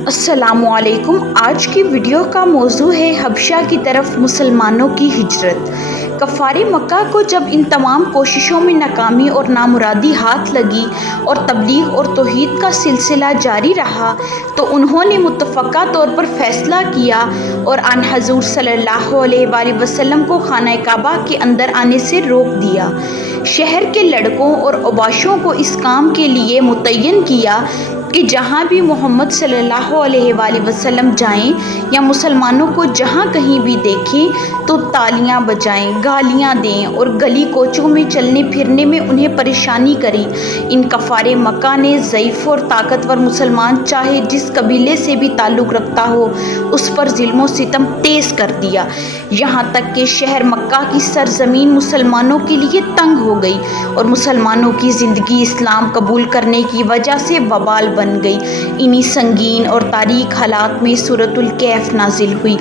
السلام علیکم۔ آج کی ویڈیو کا موضوع ہے حبشہ کی طرف مسلمانوں کی ہجرت۔ کفار مکہ کو جب ان تمام کوششوں میں ناکامی اور نامرادی ہاتھ لگی اور تبلیغ اور توحید کا سلسلہ جاری رہا تو انہوں نے متفقہ طور پر فیصلہ کیا اور آن حضور صلی اللہ علیہ وآلہ وسلم کو خانہ کعبہ کے اندر آنے سے روک دیا۔ شہر کے لڑکوں اور اوباشوں کو اس کام کے لیے متعین کیا کہ جہاں بھی محمد صلی اللہ علیہ وآلہ وسلم جائیں یا مسلمانوں کو جہاں کہیں بھی دیکھیں تو تالیاں بجائیں، گالیاں دیں اور گلی کوچوں میں چلنے پھرنے میں انہیں پریشانی کریں۔ ان کفار مکہ نے ضعیف اور طاقتور مسلمان چاہے جس قبیلے سے بھی تعلق رکھتا ہو اس پر ظلم و ستم تیز کر دیا، یہاں تک کہ شہر مکہ کی سرزمین مسلمانوں کے لیے تنگ ہو گئی اور مسلمانوں کی زندگی اسلام قبول کرنے کی وجہ سے وبال بن گئی۔ انہی سنگین اور تاریک حالات میں سورۃ الکہف نازل ہوئی۔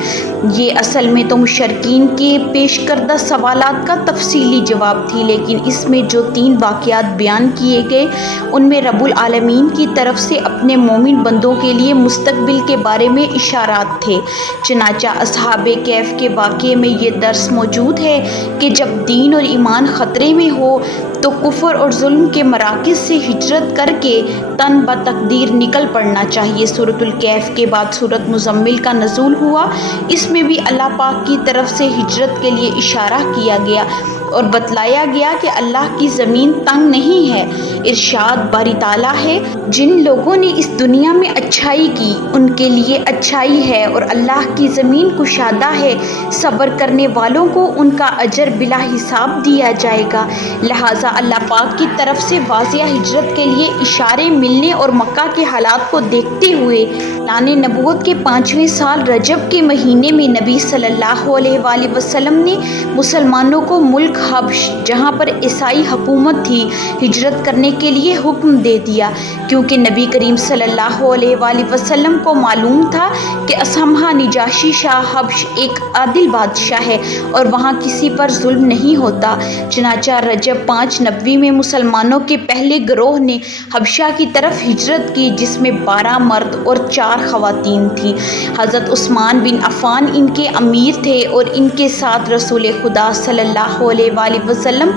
یہ اصل میں تو مشرکین کے پیش کردہ سوالات کا تفصیلی جواب تھی، لیکن اس میں جو 3 واقعات بیان کیے گئے ان میں رب العالمین کی طرف سے اپنے مومن بندوں کے لیے مستقبل کے بارے میں اشارات تھے۔ چنانچہ اصحاب کہف کے واقعے میں یہ درس موجود ہے کہ جب دین اور ایمان خطرے میں ہو تو کفر اور ظلم کے مراکز سے ہجرت کر کے تن بتقدیر نکل پڑنا چاہیے۔ سورۃ الکہف کے بعد سورۃ مزمل کا نزول ہوا۔ اس میں بھی اللہ پاک کی طرف سے ہجرت کے لیے اشارہ کیا گیا اور بتلایا گیا کہ اللہ کی زمین تنگ نہیں ہے۔ ارشاد باری تعالیٰ ہے، جن لوگوں نے اس دنیا میں اچھائی کی ان کے لیے اچھائی ہے اور اللہ کی زمین کشادہ ہے، صبر کرنے والوں کو ان کا اجر بلا حساب دیا جائے گا۔ لہٰذا اللہ پاک کی طرف سے واضح ہجرت کے لیے اشارے ملنے اور مکہ کے حالات کو دیکھتے ہوئے اعلان نبوت کے 5ویں سال رجب کے مہینے میں نبی صلی اللہ علیہ وآلہ وسلم نے مسلمانوں کو ملک حبش جہاں پر عیسائی حکومت تھی ہجرت کرنے کے لیے حکم دے دیا، کیونکہ نبی کریم صلی اللہ علیہ وآلہ وسلم کو معلوم تھا کہ اسمہا نجاشی شاہ حبش ایک عادل بادشاہ ہے اور وہاں کسی پر ظلم نہیں ہوتا۔ چنانچہ رجب 5 نبوی میں مسلمانوں کے پہلے گروہ نے حبشہ کی طرف ہجرت کی، جس میں 12 مرد اور 4 خواتین تھیں۔ حضرت عثمان بن عفان ان کے امیر تھے اور ان کے ساتھ رسول خدا صلی اللہ علیہ وآلہ وسلم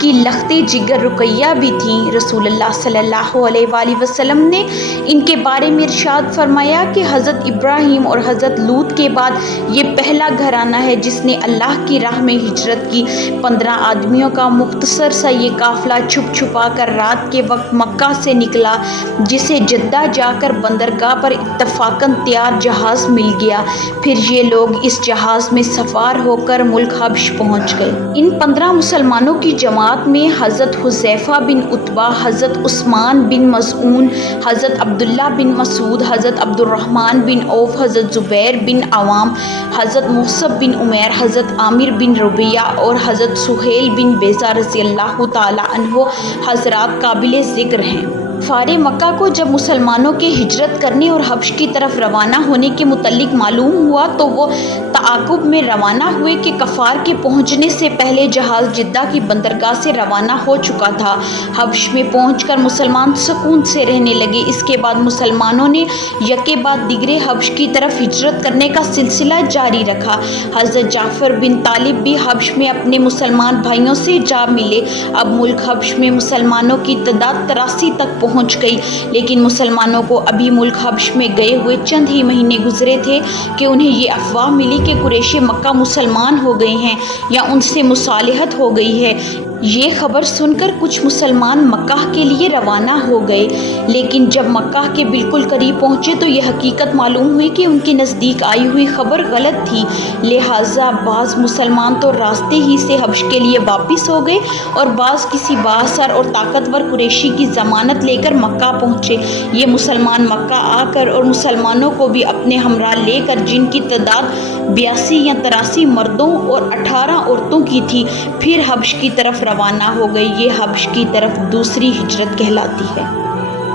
کی لخت جگر رقیہ بھی تھیں۔ رسول اللہ صلی اللہ علیہ وآلہ وسلم نے ان کے بارے میں ارشاد فرمایا کہ حضرت ابراہیم اور حضرت لوط کے بعد یہ پہلا گھرانہ ہے جس نے اللہ کی راہ میں ہجرت کی۔ 15 آدمیوں کا مختصر سا یہ قافلہ چھپ چھپا کر رات کے وقت مکہ سے نکلا، جسے جدہ جا کر بندرگاہ پر اتفاقاً تیار جہاز مل گیا۔ پھر یہ لوگ اس جہاز میں سوار ہو کر ملک حبش پہنچ گئے۔ ان 15 مسلمانوں کی جماعت میں حضرت حذیفہ بن عتبہ، حضرت عثمان بن مظعون، حضرت عبداللہ بن مسعود، حضرت عبد الرحمن بن عوف، حضرت زبیر بن عوام، حضرت مصعب بن عمیر، حضرت عامر بن ربیعہ اور حضرت سہیل بن بیضہ رضی اللہ تعالی عنہ حضرات قابل ذکر ہیں۔ کفار مکہ کو جب مسلمانوں کے ہجرت کرنے اور حبش کی طرف روانہ ہونے کے متعلق معلوم ہوا تو وہ تعاقب میں روانہ ہوئے کہ کفار کے پہنچنے سے پہلے جہاز جدہ کی بندرگاہ سے روانہ ہو چکا تھا۔ حبش میں پہنچ کر مسلمان سکون سے رہنے لگے۔ اس کے بعد مسلمانوں نے یکے بعد دیگرے حبش کی طرف ہجرت کرنے کا سلسلہ جاری رکھا۔ حضرت جعفر بن طالب بھی حبش میں اپنے مسلمان بھائیوں سے جا ملے۔ اب ملک حبش میں مسلمانوں کی تعداد 83 تک پہنچ گئی، لیکن مسلمانوں کو ابھی ملک حبش میں گئے ہوئے چند ہی مہینے گزرے تھے کہ انہیں یہ افواہ ملی کہ قریش مکہ مسلمان ہو گئے ہیں یا ان سے مصالحت ہو گئی ہے۔ یہ خبر سن کر کچھ مسلمان مکہ کے لیے روانہ ہو گئے، لیکن جب مکہ کے بالکل قریب پہنچے تو یہ حقیقت معلوم ہوئی کہ ان کے نزدیک آئی ہوئی خبر غلط تھی۔ لہٰذا بعض مسلمان تو راستے ہی سے حبش کے لیے واپس ہو گئے اور بعض کسی بااثر اور طاقتور قریشی کی ضمانت لے کر مکہ پہنچے۔ یہ مسلمان مکہ آ کر اور مسلمانوں کو بھی اپنے ہمراہ لے کر، جن کی تعداد 82 یا 83 مردوں اور 18 عورتوں کی تھی، پھر حبش کی طرف روانہ ہو گئے۔ یہ حبش کی طرف دوسری ہجرت کہلاتی ہے۔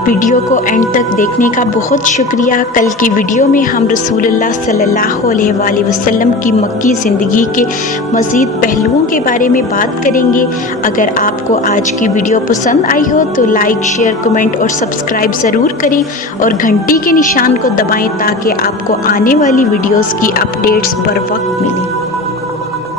ویڈیو کو اینڈ تک دیکھنے کا بہت شکریہ۔ کل کی ویڈیو میں ہم رسول اللہ صلی اللہ علیہ وآلہ وسلم کی مکی زندگی کے مزید پہلوؤں کے بارے میں بات کریں گے۔ اگر آپ کو آج کی ویڈیو پسند آئی ہو تو لائک، شیئر، کمنٹ اور سبسکرائب ضرور کریں اور گھنٹی کے نشان کو دبائیں تاکہ آپ کو آنے والی ویڈیوز کی اپڈیٹس بر وقت ملیں۔